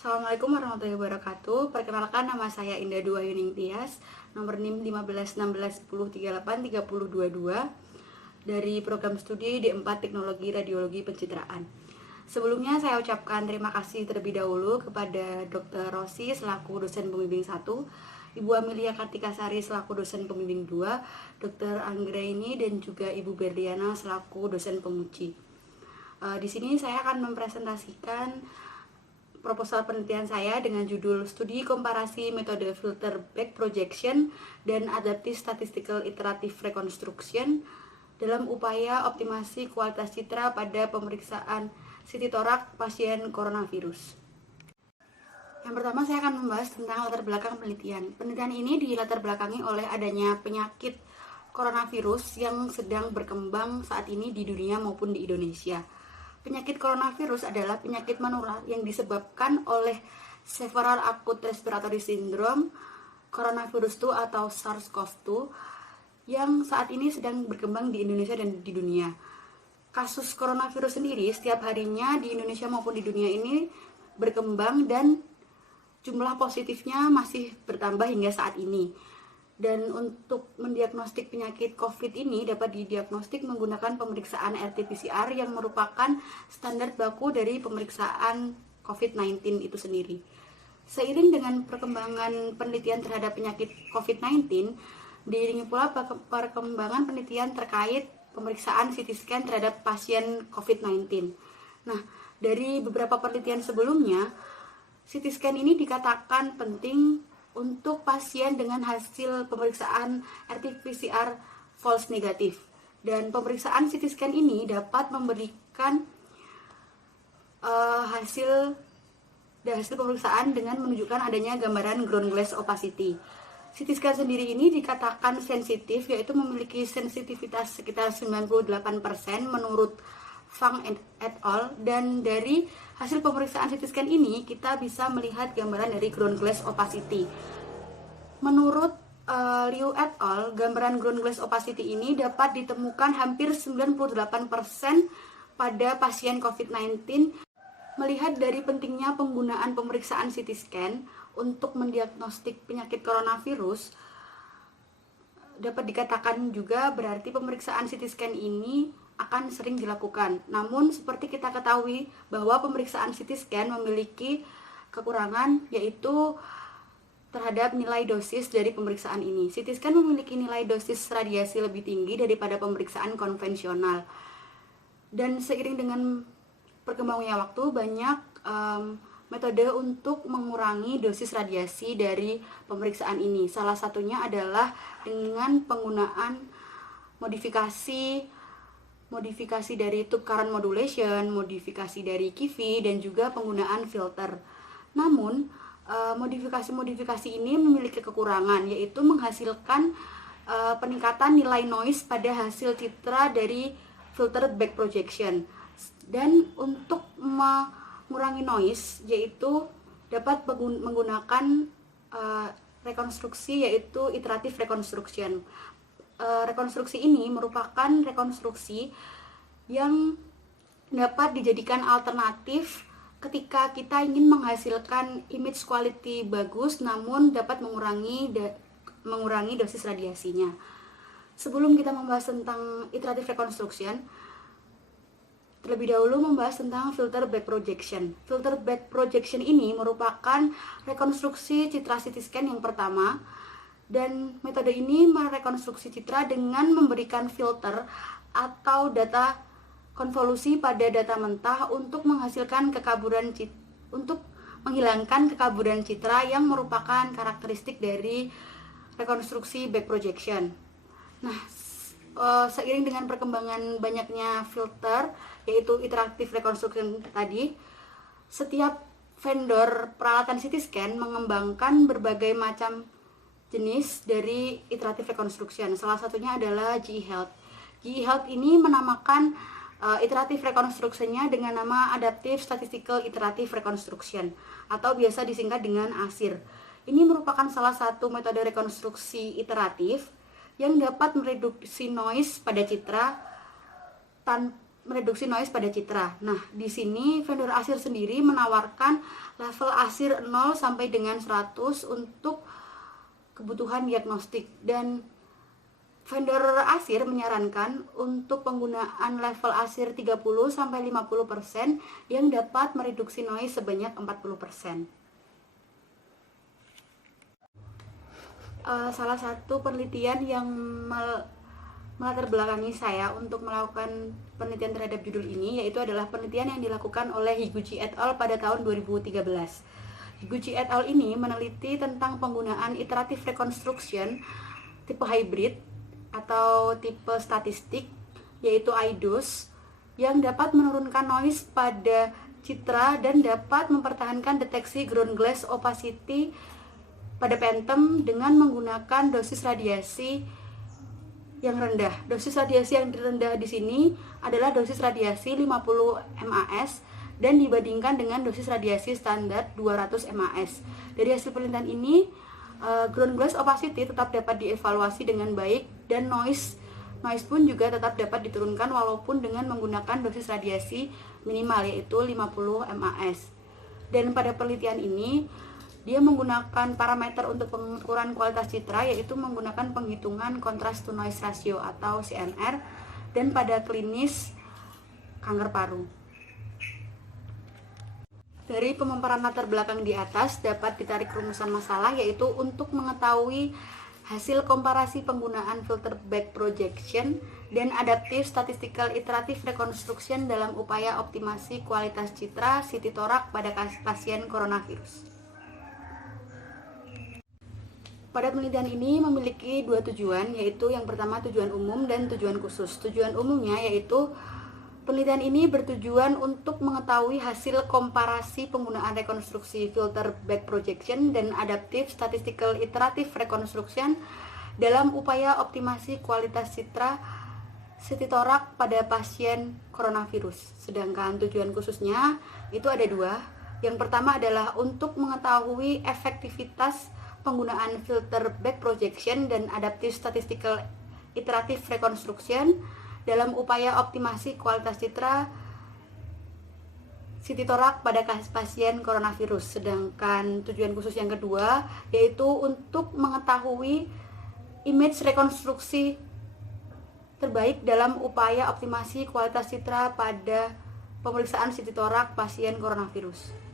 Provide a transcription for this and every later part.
Assalamualaikum warahmatullahi wabarakatuh. Perkenalkan, nama saya Indah Dua Yuning Tias, nomor NIM 151610383022 dari program studi D4 Teknologi Radiologi Pencitraan. Sebelumnya saya ucapkan terima kasih terlebih dahulu kepada Dr. Rosi selaku dosen pembimbing 1, Ibu Amelia Kartikasari selaku dosen pembimbing 2, Dr. Anggraini dan juga Ibu Berliana selaku dosen pemuji. Di sini saya akan mempresentasikan proposal penelitian saya dengan judul Studi Komparasi Metode Filter Back Projection dan Adaptive Statistical Iterative Reconstruction dalam upaya optimasi kualitas citra pada pemeriksaan CT thorax pasien coronavirus. Yang pertama saya akan membahas tentang latar belakang penelitian. Penelitian ini dilatar belakangi oleh adanya penyakit coronavirus yang sedang berkembang saat ini di dunia maupun di Indonesia. Penyakit coronavirus adalah penyakit menular yang disebabkan oleh Several Acute Respiratory Syndrome, coronavirus 2 atau SARS-CoV-2 yang saat ini sedang berkembang di Indonesia dan di dunia. Kasus coronavirus sendiri setiap harinya di Indonesia maupun di dunia ini berkembang dan jumlah positifnya masih bertambah hingga saat ini. Dan untuk mendiagnostik penyakit COVID ini dapat didiagnostik menggunakan pemeriksaan RT-PCR yang merupakan standar baku dari pemeriksaan COVID-19 itu sendiri. Seiring dengan perkembangan penelitian terhadap penyakit COVID-19, diiringi pula perkembangan penelitian terkait pemeriksaan CT scan terhadap pasien COVID-19. Nah, dari beberapa penelitian sebelumnya, CT scan ini dikatakan penting untuk pasien dengan hasil pemeriksaan RT-PCR false negatif. Dan pemeriksaan CT scan ini dapat memberikan hasil pemeriksaan dengan menunjukkan adanya gambaran ground glass opacity. CT scan sendiri ini dikatakan sensitif, yaitu memiliki sensitivitas sekitar 98% menurut Fang et al. Dan dari hasil pemeriksaan CT scan ini kita bisa melihat gambaran dari ground glass opacity. Menurut Liu et al, gambaran ground glass opacity ini dapat ditemukan hampir 98% pada pasien COVID-19. Melihat dari pentingnya penggunaan pemeriksaan CT scan untuk mendiagnostik penyakit coronavirus, dapat dikatakan juga berarti pemeriksaan CT scan ini akan sering dilakukan. Namun seperti kita ketahui bahwa pemeriksaan CT scan memiliki kekurangan, yaitu terhadap nilai dosis dari pemeriksaan ini. CT scan memiliki nilai dosis radiasi lebih tinggi daripada pemeriksaan konvensional. Dan seiring dengan perkembangannya waktu, banyak metode untuk mengurangi dosis radiasi dari pemeriksaan ini. Salah satunya adalah dengan penggunaan modifikasi dari tube current modulation, modifikasi dari QV, dan juga penggunaan filter. Namun, modifikasi ini memiliki kekurangan, yaitu menghasilkan peningkatan nilai noise pada hasil citra dari filter back projection. Dan untuk mengurangi noise, yaitu dapat menggunakan rekonstruksi, yaitu iterative reconstruction. Rekonstruksi ini merupakan rekonstruksi yang dapat dijadikan alternatif ketika kita ingin menghasilkan image quality bagus namun dapat mengurangi dosis radiasinya. Sebelum kita membahas tentang iterative reconstruction, terlebih dahulu membahas tentang filter back projection. Filter back projection ini merupakan rekonstruksi citra CT scan yang pertama. Dan metode ini merekonstruksi citra dengan memberikan filter atau data konvolusi pada data mentah untuk menghilangkan kekaburan citra yang merupakan karakteristik dari rekonstruksi back projection. Nah, seiring dengan perkembangan banyaknya filter, yaitu iterative reconstruction tadi, setiap vendor peralatan CT scan mengembangkan berbagai macam jenis dari iterative reconstruction. Salah satunya adalah GE Health. GE Health ini menamakan iterative reconstruction-nya dengan nama Adaptive Statistical Iterative Reconstruction atau biasa disingkat dengan ASIR. Ini merupakan salah satu metode rekonstruksi iteratif yang dapat mereduksi noise pada citra mereduksi noise pada citra. Nah, di sini vendor ASIR sendiri menawarkan level ASIR 0 sampai dengan 100 untuk kebutuhan diagnostik, dan vendor ASIR menyarankan untuk penggunaan level ASIR 30 sampai 50% yang dapat mereduksi noise sebanyak 40%. Salah satu penelitian yang melatar belakangi saya untuk melakukan penelitian terhadap judul ini yaitu adalah penelitian yang dilakukan oleh Higuchi et al. Pada tahun 2013. Higuchi et al. Ini meneliti tentang penggunaan iterative reconstruction tipe hybrid atau tipe statistik, yaitu IDOS, yang dapat menurunkan noise pada citra dan dapat mempertahankan deteksi ground glass opacity pada phantom dengan menggunakan dosis radiasi yang rendah. Dosis radiasi yang rendah di sini adalah dosis radiasi 50 MAS dan dibandingkan dengan dosis radiasi standar 200 MAS. Dari hasil penelitian ini, ground glass opacity tetap dapat dievaluasi dengan baik dan noise pun juga tetap dapat diturunkan walaupun dengan menggunakan dosis radiasi minimal yaitu 50 MAS. Dan pada penelitian ini dia menggunakan parameter untuk pengukuran kualitas citra, yaitu menggunakan penghitungan contrast to noise ratio atau CNR, dan pada klinis kanker paru. Dari pemaparan latar belakang di atas dapat ditarik rumusan masalah, yaitu untuk mengetahui hasil komparasi penggunaan filter back projection dan adaptive statistical iterative reconstruction dalam upaya optimasi kualitas citra CT thorax pada pasien coronavirus. Pada penelitian ini memiliki dua tujuan, yaitu yang pertama tujuan umum dan tujuan khusus. Tujuan umumnya yaitu penelitian ini bertujuan untuk mengetahui hasil komparasi penggunaan rekonstruksi filter back projection dan adaptive statistical iterative reconstruction dalam upaya optimasi kualitas citra CT thorax pada pasien coronavirus. Sedangkan tujuan khususnya itu ada dua. Yang pertama adalah untuk mengetahui efektivitas penggunaan filter back projection dan adaptive statistical iterative reconstruction dalam upaya optimasi kualitas citra CT thorax pada pasien coronavirus. Sedangkan tujuan khusus yang kedua yaitu untuk mengetahui image rekonstruksi terbaik dalam upaya optimasi kualitas citra pada pemeriksaan CT thorax pasien coronavirus.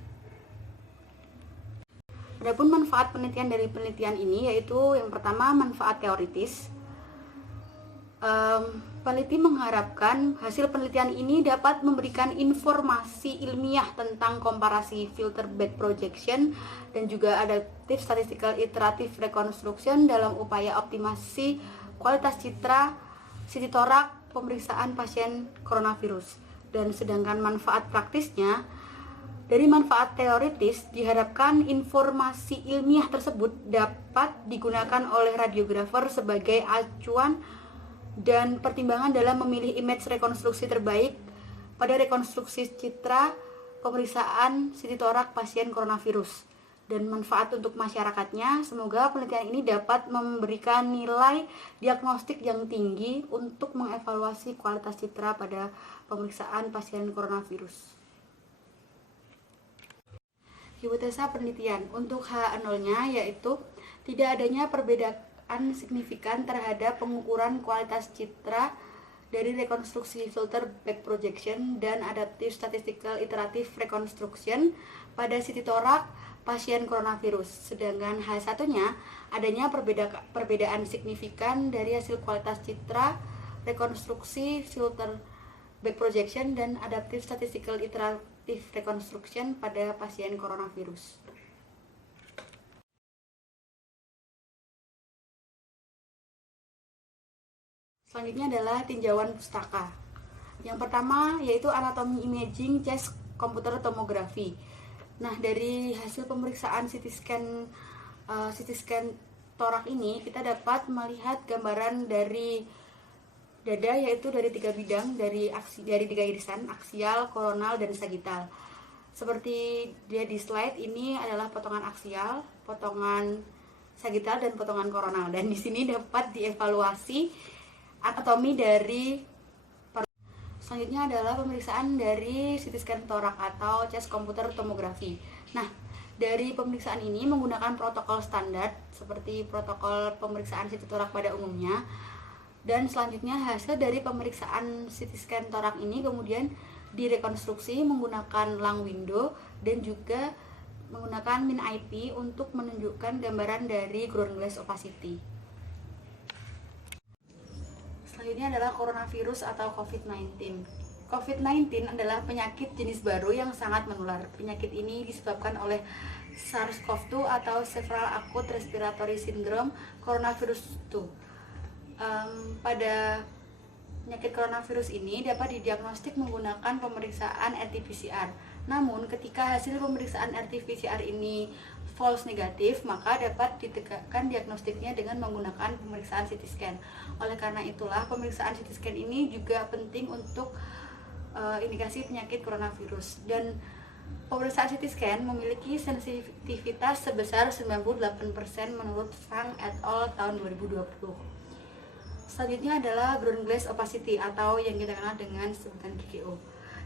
Adapun manfaat penelitian dari penelitian ini yaitu yang pertama manfaat teoritis. Peneliti mengharapkan hasil penelitian ini dapat memberikan informasi ilmiah tentang komparasi filter back projection dan juga adaptive statistical iterative reconstruction dalam upaya optimasi kualitas citra CT thorax pemeriksaan pasien coronavirus. Dan sedangkan manfaat praktisnya, dari manfaat teoritis diharapkan informasi ilmiah tersebut dapat digunakan oleh radiografer sebagai acuan dan pertimbangan dalam memilih image rekonstruksi terbaik pada rekonstruksi citra pemeriksaan CT thorax pasien coronavirus. Dan manfaat untuk masyarakatnya, semoga penelitian ini dapat memberikan nilai diagnostik yang tinggi untuk mengevaluasi kualitas citra pada pemeriksaan pasien coronavirus. Hipotesa penelitian untuk H0-nya yaitu tidak adanya perbedaan signifikan terhadap pengukuran kualitas citra dari rekonstruksi filter back projection dan adaptive statistical iterative reconstruction pada CT thorax pasien coronavirus. Sedangkan H1-nya adanya perbedaan signifikan dari hasil kualitas citra rekonstruksi filter back projection dan adaptive statistical iterative reconstruction pada pasien coronavirus. Selanjutnya adalah tinjauan pustaka. Yang pertama yaitu anatomy imaging chest computer tomography. Nah, dari hasil pemeriksaan CT scan thorax ini kita dapat melihat gambaran dari dada yaitu dari tiga bidang, dari tiga irisan, aksial, koronal, dan sagital. Seperti dia di slide ini adalah potongan aksial, potongan sagital, dan potongan koronal. Dan di sini dapat dievaluasi anatomi dari Selanjutnya adalah pemeriksaan dari CT scan torak atau chest computer tomography. Nah, dari pemeriksaan ini menggunakan protokol standar seperti protokol pemeriksaan CT torak pada umumnya. Dan selanjutnya hasil dari pemeriksaan CT scan torak ini kemudian direkonstruksi menggunakan lang window dan juga menggunakan min IP untuk menunjukkan gambaran dari ground glass opacity. Selanjutnya adalah coronavirus atau COVID-19. COVID-19 adalah penyakit jenis baru yang sangat menular. Penyakit ini disebabkan oleh SARS-CoV-2 atau Several Acute Respiratory Syndrome Coronavirus 2. Pada penyakit coronavirus ini dapat didiagnostik menggunakan pemeriksaan RT-PCR. Namun, ketika hasil pemeriksaan RT-PCR ini false negatif, maka dapat ditegakkan diagnostiknya dengan menggunakan pemeriksaan CT scan. Oleh karena itulah, pemeriksaan CT scan ini juga penting untuk indikasi penyakit coronavirus. Dan pemeriksaan CT scan memiliki sensitivitas sebesar 98% menurut Fang et al. Tahun 2020. Selanjutnya adalah ground glass opacity atau yang kita kenal dengan sebutan GGO.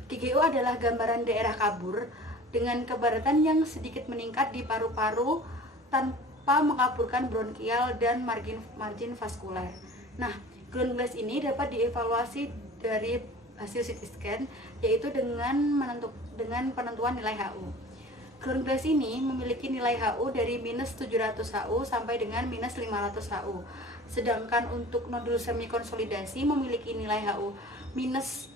GGO adalah gambaran daerah kabur dengan kepadatan yang sedikit meningkat di paru-paru tanpa mengaburkan bronkial dan margin vaskuler. Nah, ground glass ini dapat dievaluasi dari hasil CT scan, yaitu dengan penentuan nilai HU. Ground glass ini memiliki nilai HU dari minus 700 HU sampai dengan minus 500 HU. Sedangkan untuk nodul semi-konsolidasi memiliki nilai HU minus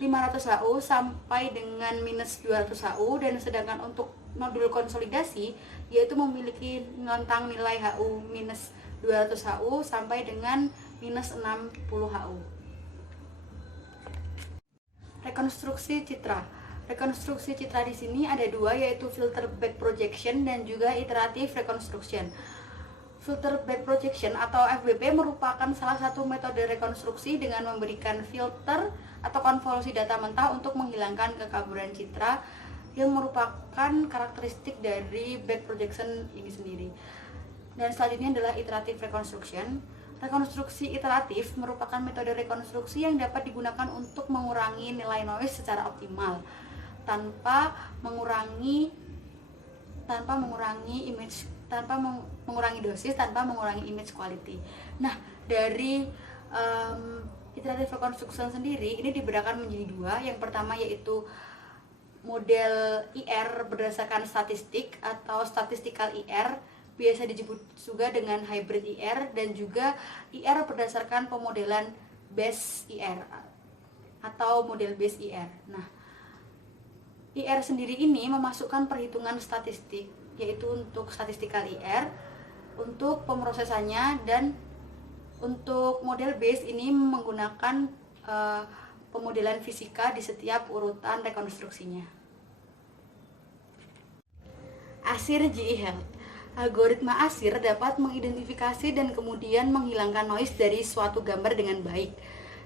500 HU sampai dengan minus 200 HU, dan sedangkan untuk nodul konsolidasi yaitu memiliki rentang nilai HU minus 200 HU sampai dengan minus 60 HU. Rekonstruksi citra. Rekonstruksi citra di sini ada dua, yaitu filter back projection dan juga iterative reconstruction. Filter back projection atau FBP merupakan salah satu metode rekonstruksi dengan memberikan filter atau konvolusi data mentah untuk menghilangkan kekaburan citra yang merupakan karakteristik dari back projection ini sendiri. Dan selanjutnya adalah iterative reconstruction. Rekonstruksi iteratif merupakan metode rekonstruksi yang dapat digunakan untuk mengurangi nilai noise secara optimal tanpa mengurangi dosis, tanpa mengurangi image quality. Nah, dari iterative reconstruction sendiri ini dibedakan menjadi dua. Yang pertama yaitu model IR berdasarkan statistik atau statistical IR, biasa disebut juga dengan hybrid IR, dan juga IR berdasarkan pemodelan base IR atau model base IR. Nah, IR sendiri ini memasukkan perhitungan statistik, yaitu untuk statistical IR untuk pemrosesannya, dan untuk model base ini menggunakan pemodelan fisika di setiap urutan rekonstruksinya. ASIR GE Health. Algoritma ASIR dapat mengidentifikasi dan kemudian menghilangkan noise dari suatu gambar dengan baik.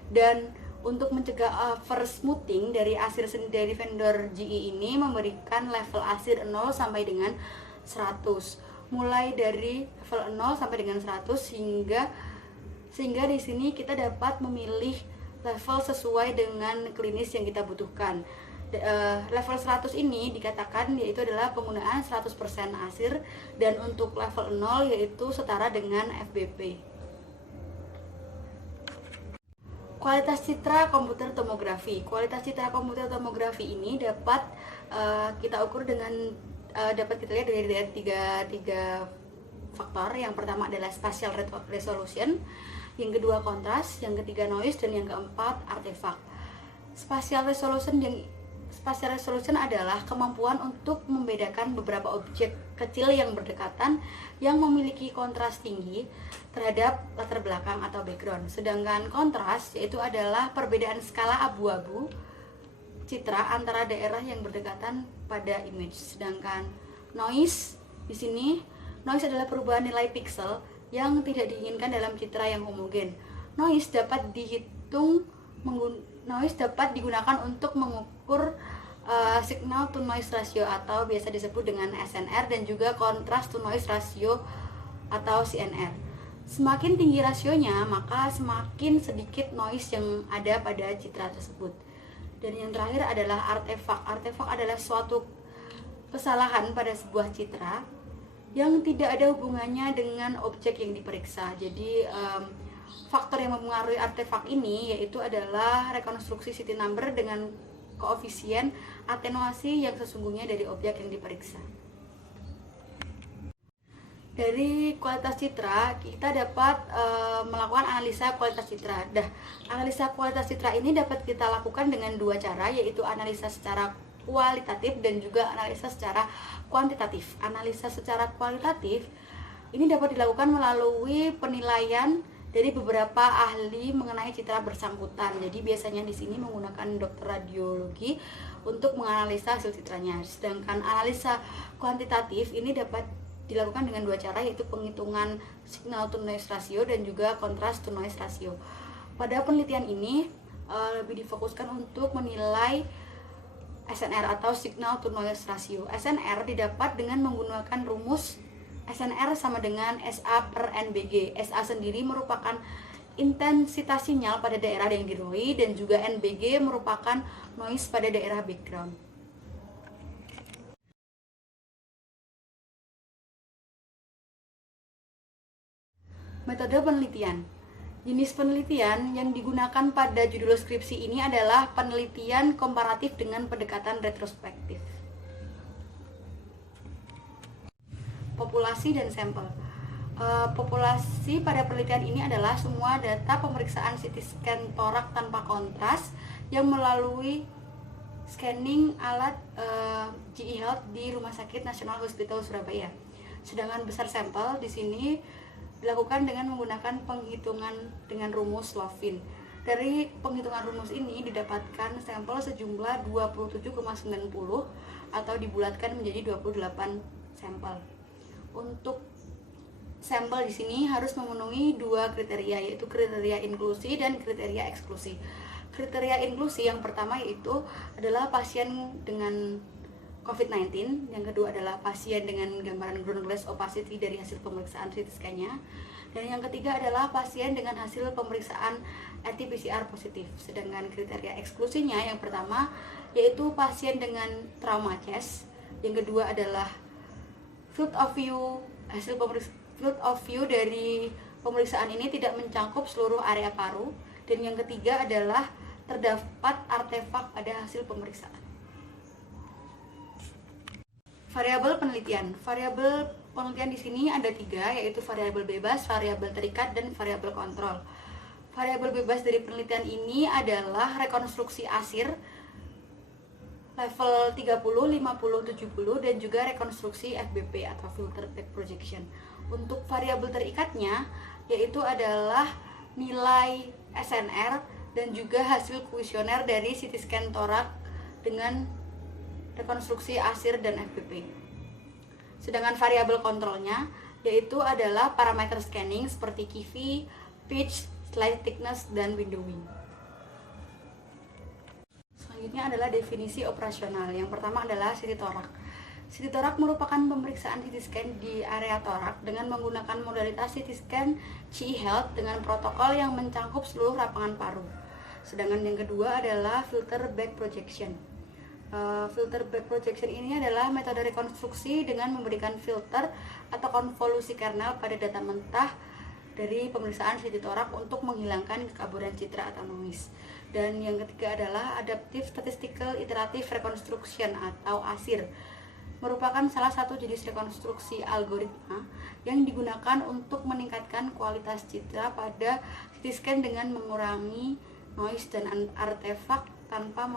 Dan untuk mencegah oversmoothing dari ASIR dari vendor GE ini memberikan level ASIR 0 sampai dengan 100. Mulai dari level 0 sampai dengan 100 sehingga di sini kita dapat memilih level sesuai dengan klinis yang kita butuhkan. Level 100 ini dikatakan yaitu adalah penggunaan 100% ASIR, dan untuk level 0 yaitu setara dengan FBP. Kualitas citra komputer tomografi. Kualitas citra komputer tomografi ini dapat kita ukur dengan dapat kita lihat dari tiga faktor. Yang pertama adalah spatial resolution, yang kedua kontras, yang ketiga noise, dan yang keempat artefak. Spatial resolution adalah kemampuan untuk membedakan beberapa objek kecil yang berdekatan yang memiliki kontras tinggi terhadap latar belakang atau background. Sedangkan kontras yaitu adalah perbedaan skala abu-abu citra antara daerah yang berdekatan pada image. Sedangkan noise di sini, noise adalah perubahan nilai pixel yang tidak diinginkan dalam citra yang homogen. Noise dapat digunakan untuk mengukur signal to noise ratio atau biasa disebut dengan SNR, dan juga contrast to noise ratio atau CNR. Semakin tinggi rasionya, maka semakin sedikit noise yang ada pada citra tersebut. Dan yang terakhir adalah artefak. Artefak adalah suatu kesalahan pada sebuah citra yang tidak ada hubungannya dengan objek yang diperiksa. Jadi faktor yang mempengaruhi artefak ini yaitu adalah rekonstruksi CT number dengan koefisien atenuasi yang sesungguhnya dari objek yang diperiksa. Dari kualitas citra kita dapat melakukan analisa kualitas citra. Analisa kualitas citra ini dapat kita lakukan dengan dua cara, yaitu analisa secara kualitatif dan juga analisa secara kuantitatif. Analisa secara kualitatif ini dapat dilakukan melalui penilaian dari beberapa ahli mengenai citra bersangkutan. Jadi biasanya di sini menggunakan dokter radiologi untuk menganalisa hasil citranya. Sedangkan analisa kuantitatif ini dapat dilakukan dengan dua cara, yaitu penghitungan signal to noise ratio dan juga contrast to noise ratio. Pada penelitian ini lebih difokuskan untuk menilai SNR atau signal to noise ratio. SNR didapat dengan menggunakan rumus SNR sama dengan SA per NBG. SA sendiri merupakan intensitas sinyal pada daerah yang diroi dan juga NBG merupakan noise pada daerah background. Metode penelitian. Jenis penelitian yang digunakan pada judul skripsi ini adalah penelitian komparatif dengan pendekatan retrospektif. Populasi dan sampel. Populasi pada penelitian ini adalah semua data pemeriksaan CT scan torak tanpa kontras yang melalui scanning alat GE Health di Rumah Sakit Nasional Hospital Surabaya. Sedangkan besar sampel di sini dilakukan dengan menggunakan penghitungan dengan rumus Lovin. Dari penghitungan rumus ini didapatkan sampel sejumlah 27,90 atau dibulatkan menjadi 28 sampel. Untuk sampel di sini harus memenuhi dua kriteria, yaitu kriteria inklusi dan kriteria eksklusi. Kriteria inklusi yang pertama yaitu adalah pasien dengan COVID-19, yang kedua adalah pasien dengan gambaran ground glass opacity dari hasil pemeriksaan CT scan-nya, dan yang ketiga adalah pasien dengan hasil pemeriksaan RT-PCR positif. Sedangkan kriteria eksklusinya yang pertama yaitu pasien dengan trauma chest, yang kedua adalah field of view dari pemeriksaan ini tidak mencakup seluruh area paru, dan yang ketiga adalah terdapat artefak pada hasil pemeriksaan. Variabel penelitian. Variabel penelitian di sini ada 3, yaitu variabel bebas, variabel terikat, dan variabel kontrol. Variabel bebas dari penelitian ini adalah rekonstruksi ASIR level 30, 50, 70 dan juga rekonstruksi FBP atau filter back projection. Untuk variabel terikatnya yaitu adalah nilai SNR dan juga hasil kuesioner dari CT scan torak dengan rekonstruksi ASIR dan FBP. Sedangkan variabel kontrolnya yaitu adalah parameter scanning seperti kivi, pitch, slide thickness, dan windowing. Selanjutnya adalah definisi operasional. Yang pertama adalah CT torak. CT torak merupakan pemeriksaan CT scan di area torak dengan menggunakan modalitas CT scan GE Health dengan protokol yang mencakup seluruh lapangan paru. Sedangkan yang kedua adalah filter back projection. Filter back projection ini adalah metode rekonstruksi dengan memberikan filter atau konvolusi kernel pada data mentah dari pemeriksaan CT torak untuk menghilangkan kekaburan citra atau noise. Dan yang ketiga adalah Adaptive Statistical Iterative Reconstruction atau ASIR, merupakan salah satu jenis rekonstruksi algoritma yang digunakan untuk meningkatkan kualitas citra pada CT scan dengan mengurangi noise dan artefak tanpa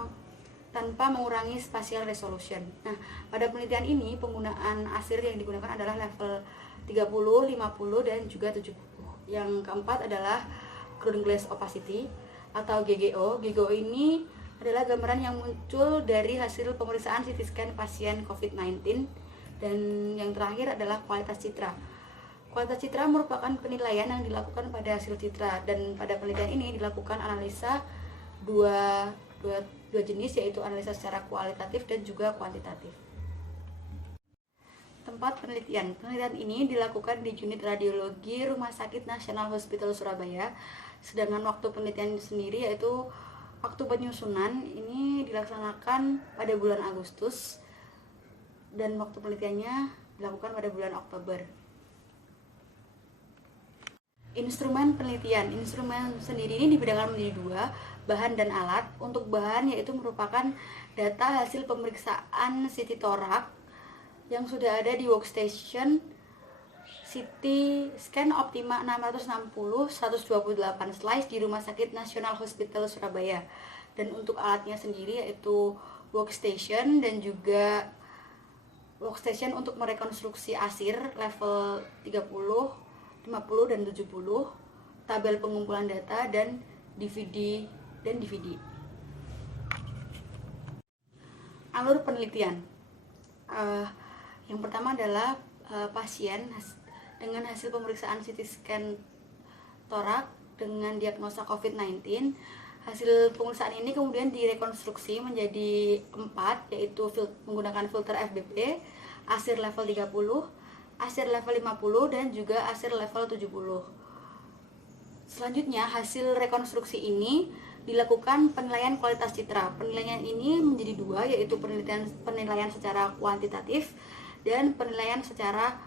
mengurangi spatial resolution. Nah, pada penelitian ini penggunaan ASIR yang digunakan adalah level 30, 50, dan juga 70. Yang keempat adalah ground glass opacity atau GGO. GGO ini adalah gambaran yang muncul dari hasil pemeriksaan CT scan pasien COVID-19. Dan yang terakhir adalah kualitas citra. Kualitas citra merupakan penilaian yang dilakukan pada hasil citra, dan pada penelitian ini dilakukan analisa dua jenis, yaitu analisa secara kualitatif dan juga kuantitatif. Tempat penelitian. Penelitian ini dilakukan di unit radiologi Rumah Sakit Nasional Hospital Surabaya. Sedangkan waktu penelitian sendiri yaitu waktu penyusunan ini ini dilaksanakan pada bulan Agustus dan waktu penelitiannya dilakukan pada bulan Oktober. Instrumen penelitian. Instrumen sendiri ini dibedakan menjadi dua, bahan dan alat. Untuk bahan yaitu merupakan data hasil pemeriksaan CT thorax yang sudah ada di workstation CT Scan Optima 660 128 slice di Rumah Sakit Nasional Hospital Surabaya. Dan untuk alatnya sendiri yaitu workstation dan juga workstation untuk merekonstruksi ASIR level 30, 50 dan 70, tabel pengumpulan data dan DVD. Alur penelitian. Yang pertama adalah pasien dengan hasil pemeriksaan CT scan thorax dengan diagnosa COVID-19. Hasil pemeriksaan ini kemudian direkonstruksi menjadi 4, yaitu menggunakan filter FBP, ASIR level 30, ASIR level 50 dan juga ASIR level 70. Selanjutnya hasil rekonstruksi ini dilakukan penilaian kualitas citra. Penilaian ini menjadi dua, yaitu penilaian secara kuantitatif dan penilaian secara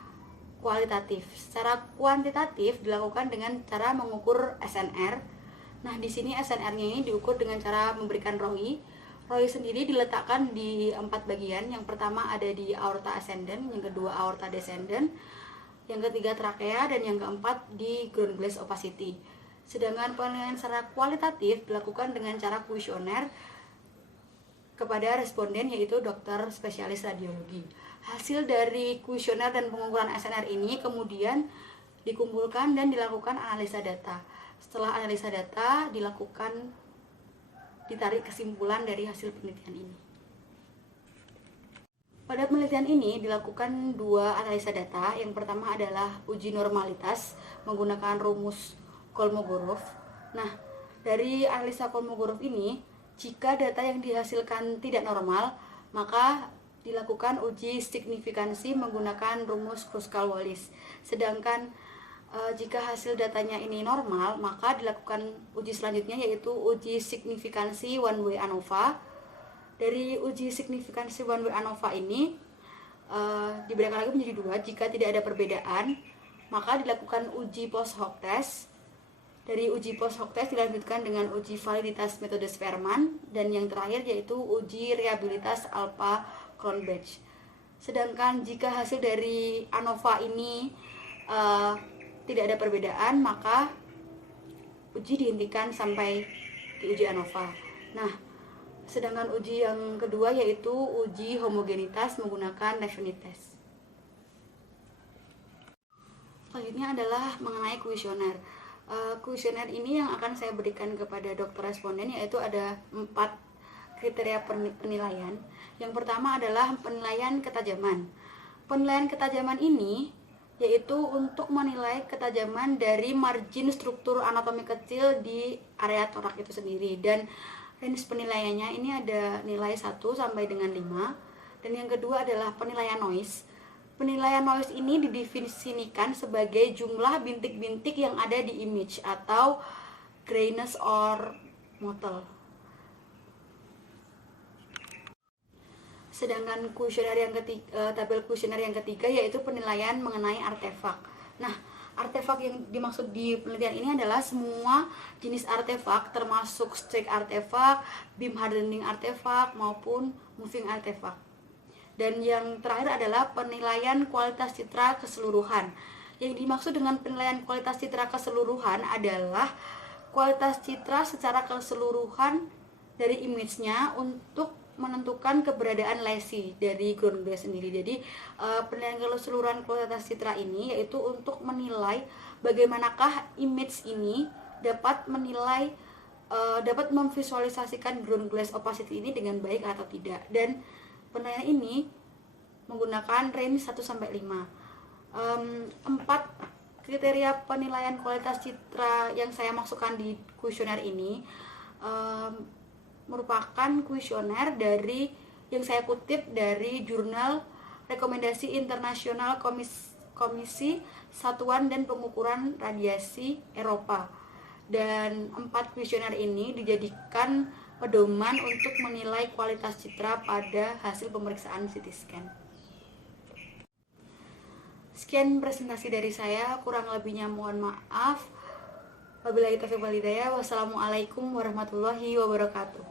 kualitatif. Secara kuantitatif dilakukan dengan cara mengukur SNR. Nah, di sini SNR-nya ini diukur dengan cara memberikan ROI. ROI sendiri diletakkan di 4 bagian. Yang pertama ada di aorta ascendant, yang kedua aorta descendant, yang ketiga trakea, dan yang keempat di ground glass opacity. Sedangkan penilaian secara kualitatif dilakukan dengan cara kuesioner kepada responden, yaitu dokter spesialis radiologi. Hasil dari kuesioner dan pengukuran SNR ini kemudian dikumpulkan dan dilakukan analisa data. Setelah analisa data ditarik kesimpulan dari hasil penelitian ini. Pada penelitian ini dilakukan 2 analisa data. Yang pertama adalah uji normalitas menggunakan rumus Kolmogorov. Nah, dari analisa Kolmogorov ini, jika data yang dihasilkan tidak normal, maka dilakukan uji signifikansi menggunakan rumus Kruskal-Wallis. Sedangkan jika hasil datanya ini normal, maka dilakukan uji selanjutnya, yaitu uji signifikansi one way ANOVA. Dari uji signifikansi one way ANOVA ini dibedakan lagi menjadi 2. Jika tidak ada perbedaan, maka dilakukan uji post hoc test. Dari uji post hoc test dilanjutkan dengan uji validitas metode Spearman, dan yang terakhir yaitu uji reliabilitas alpha Cronbach. Sedangkan jika hasil dari ANOVA ini tidak ada perbedaan, maka uji dihentikan sampai di uji ANOVA. Nah, sedangkan uji yang kedua yaitu uji homogenitas menggunakan Levene test. Selanjutnya adalah mengenai kuesioner. Kuesioner ini yang akan saya berikan kepada dokter responden, yaitu ada 4 kriteria penilaian. Yang pertama adalah penilaian ketajaman. Penilaian ketajaman ini yaitu untuk menilai ketajaman dari margin struktur anatomi kecil di area torak itu sendiri, dan range penilaiannya ini ada nilai 1 sampai dengan 5. Dan yang kedua adalah penilaian noise. Penilaian noise ini didefinisikan sebagai jumlah bintik-bintik yang ada di image atau grayness or mottle. Sedangkan tabel kuesioner yang ketiga yaitu penilaian mengenai artefak. Nah, artefak yang dimaksud di penelitian ini adalah semua jenis artefak, termasuk strike artefak, beam hardening artefak maupun moving artefak. Dan yang terakhir adalah penilaian kualitas citra keseluruhan. Yang dimaksud dengan penilaian kualitas citra keseluruhan adalah kualitas citra secara keseluruhan dari image-nya untuk menentukan keberadaan lesi dari ground glass sendiri. Jadi penilaian keseluruhan kualitas citra ini yaitu untuk menilai bagaimanakah image ini dapat memvisualisasikan ground glass opacity ini dengan baik atau tidak. Dan penilaian ini menggunakan range 1 sampai 5. 4 kriteria penilaian kualitas citra yang saya masukkan di kuesioner ini merupakan kuesioner dari yang saya kutip dari jurnal Rekomendasi Internasional Komisi Satuan dan Pengukuran Radiasi Eropa. Dan 4 kuesioner ini dijadikan pedoman untuk menilai kualitas citra pada hasil pemeriksaan CT scan. Sekian presentasi dari saya, kurang lebihnya mohon maaf. Wabillahi taufiq wal hidayah. Wassalamualaikum warahmatullahi wabarakatuh.